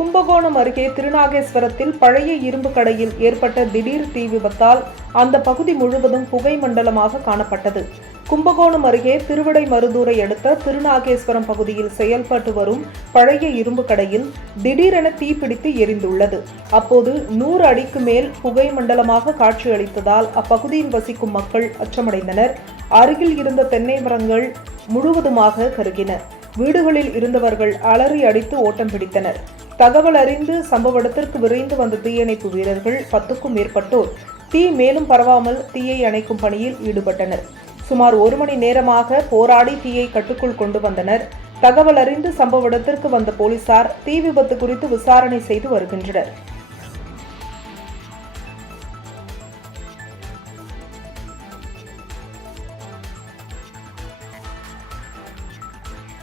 கும்பகோணம் அருகே திருநாகேஸ்வரத்தில் பழைய இரும்பு கடையில் ஏற்பட்ட திடீர் தீ விபத்தால் அந்த பகுதி முழுவதும் புகை மண்டலமாக காணப்பட்டது. கும்பகோணம் அருகே திருவிடை மருதூரை அடுத்த திருநாகேஸ்வரம் பகுதியில் செயல்பட்டு வரும் பழைய இரும்பு கடையில் திடீரென தீப்பிடித்து எரிந்துள்ளது. அப்போது நூறு அடிக்கு மேல் புகை மண்டலமாக காட்சியளித்ததால் அப்பகுதியில் வசிக்கும் மக்கள் அச்சமடைந்தனர். அருகில் இருந்த தென்னை மரங்கள் முழுவதுமாக கருகின. வீடுகளில் இருந்தவர்கள் அலறி அடித்து ஓட்டம் பிடித்தனர். தகவல் அறிந்து சம்பவ இடத்திற்கு விரைந்து வந்த தீயணைப்பு வீரர்கள் பத்துக்கும் மேற்பட்டோர் தீ மேலும் பரவாமல் தீயை அணைக்கும் பணியில் ஈடுபட்டனர். சுமார் ஒரு மணி நேரமாக போராடி தீயை கட்டுக்குள் கொண்டு வந்தனர். தகவல் அறிந்து சம்பவ இடத்திற்கு வந்த போலீசார் தீ விபத்து குறித்து விசாரணை செய்து வருகின்றனர்.